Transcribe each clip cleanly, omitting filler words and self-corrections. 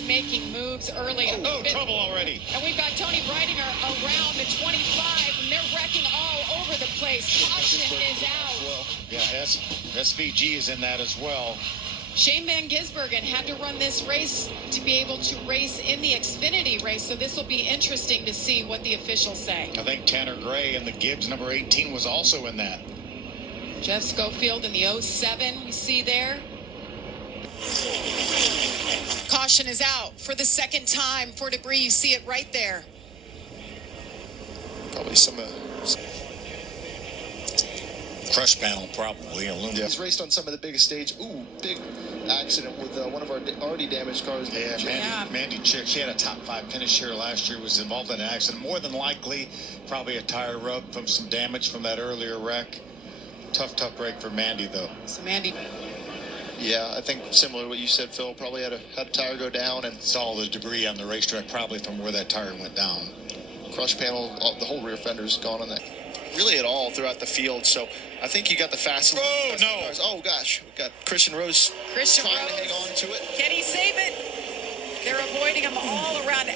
is making moves early. Oh, trouble already. And we've got Tony Breidinger around the 25, and they're wrecking all over the place. Caution is out. Well, yeah, SVG is in that as well. Shane Van Gisbergen had to run this race to be able to race in the Xfinity race, so this will be interesting to see what the officials say. I think Tanner Gray in the Gibbs number 18 was also in that. Jeff Schofield in the 07 we see there. Caution is out for the second time for debris. You see it right there. Probably some crush panel, probably. Aluminum. He's raced on some of the biggest stage. Ooh, big accident with one of our already damaged cars. Yeah, Mandy Chick, she had a top 5 finish here last year, was involved in an accident. More than likely, probably a tire rub from some damage from that earlier wreck. Tough break for Mandy, though. So Mandy. Yeah, I think similar to what you said, Phil. Probably had a tire go down and saw all the debris on the racetrack, probably from where that tire went down. Crush panel, the whole rear fender's gone on that. Really at all throughout the field. So I think you got the fastest. Oh, no. Cars. Oh, gosh. We got Christian Rose trying to hang on to it. Can he save it? They're avoiding him all around.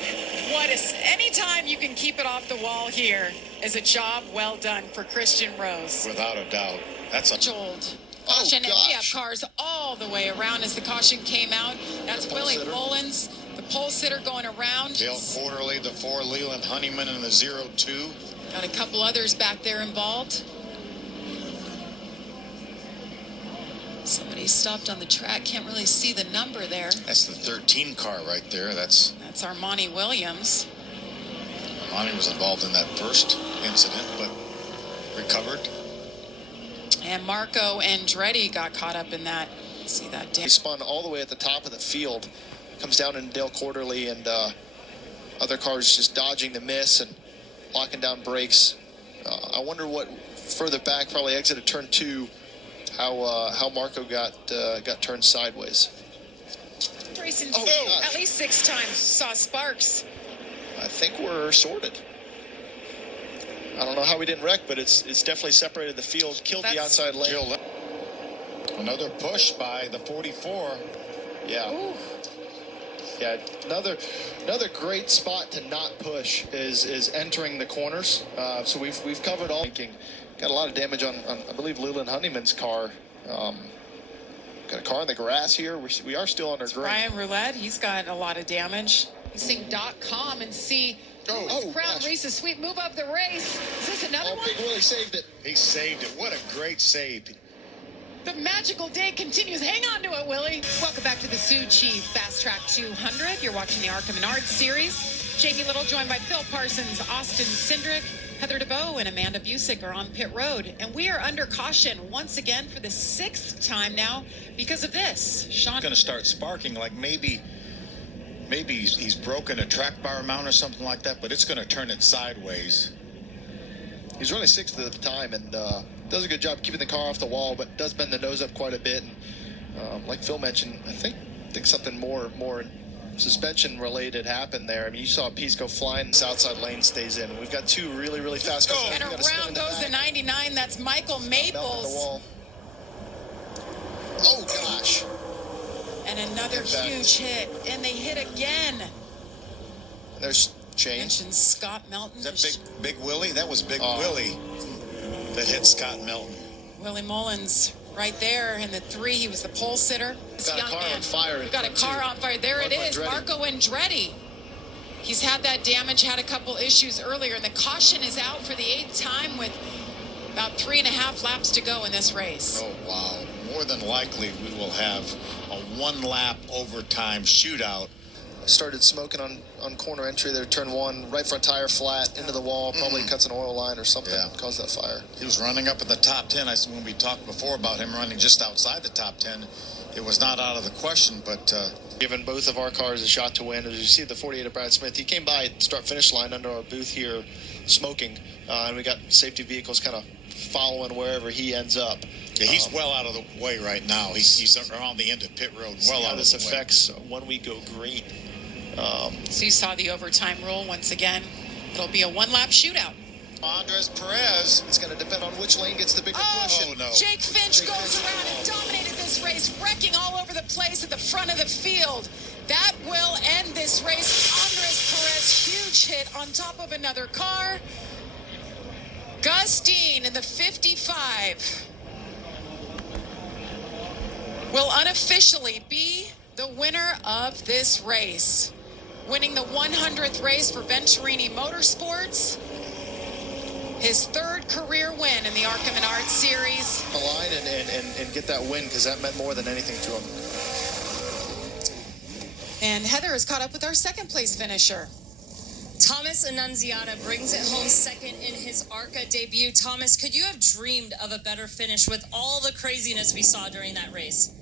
Anytime you can keep it off the wall here is a job well done for Christian Rose. Without a doubt. That's a jolt. Caution, and we have cars all the way around as the caution came out. That's Willie Mullins, the pole sitter going around. Dale Quarterly, the 4, Leland Honeyman in the 02. Got a couple others back there involved. Somebody stopped on the track. Can't really see the number there. That's the 13 car right there. That's Armani Williams. Armani was involved in that first incident, but recovered. And Marco Andretti got caught up in that. See that? He spun all the way at the top of the field. Comes down in Dale Quarterly, and other cars just dodging the miss and locking down brakes. I wonder what further back, probably exited turn 2, how Marco got turned sideways. Racing at least 6 times. Saw sparks. I think we're sorted. I don't know how we didn't wreck, but it's definitely separated the field, killed the outside lane. Another push by the 44. Yeah. Ooh. Yeah, another great spot to not push is entering the corners. So we've covered all. Got a lot of damage on I believe Leland Honeyman's car. Got a car in the grass here. We are still under green. Brian Roulette, he's got a lot of damage. You see .com and see Crown Reese's sweet move up the race. Is this another one? Big Willie saved it. He saved it. What a great save. The magical day continues. Hang on to it, Willie. Welcome back to the Sioux Chief Fast Track 200. You're watching the Arca menards series. Jamie Little joined by Phil Parsons, Austin Cindric, Heather DeBow, and Amanda Busick are on pit road. And we are under caution once again for the 6th time now because of this. Sean going to start sparking like maybe he's broken a track bar mount or something like that, but it's going to turn it sideways. He's running 6th at the time and does a good job keeping the car off the wall, but does bend the nose up quite a bit. And like Phil mentioned, I think something more suspension related happened there. I mean, you saw a piece go flying. This outside lane stays in. We've got 2 really fast cars. And around goes the 99. That's Michael Maples. Oh gosh. And another huge hit. And they hit again. There's Shane. Mentioned Scott Melton. Is that Big Willie? That was Big Willie that hit Scott Melton. Willie Mullins right there in the 3. He was the pole sitter. Got a car on fire. We've got a car on fire. There it is. Marco Andretti. He's had that damage, had a couple issues earlier, and the caution is out for the 8th time with about 3.5 laps to go in this race. Oh, wow. More than likely, we will have a 1-lap overtime shootout. Started smoking on corner entry there, turn 1, right front tire flat into the wall, probably cuts an oil line or something, caused that fire. He was running up in the top 10. When we talked before about him running just outside the top 10, it was not out of the question, but given both of our cars a shot to win. As you see the 48 of Brad Smith, he came by start-finish line under our booth here smoking, and we got safety vehicles kind of following wherever he ends up. Yeah, he's well out of the way right now. He's around the end of pit road, well out of the way. This affects when we go green. So you saw the overtime rule once again. It'll be a 1-lap shootout. Andres Perez. It's going to depend on which lane gets the bigger push. Oh, no. Jake Finch goes around and dominated this this race, wrecking all over the place at the front of the field. That will end this race. Andres Perez, huge hit on top of another car. Gus Dean in the 55 will unofficially be the winner of this race, winning the 100th race for Venturini Motorsports. His third career win in the Arca Menards Series. The line and get that win, because that meant more than anything to him. And Heather is caught up with our second place finisher. Thomas Annunziata brings it home second in his Arca debut. Thomas, could you have dreamed of a better finish with all the craziness we saw during that race?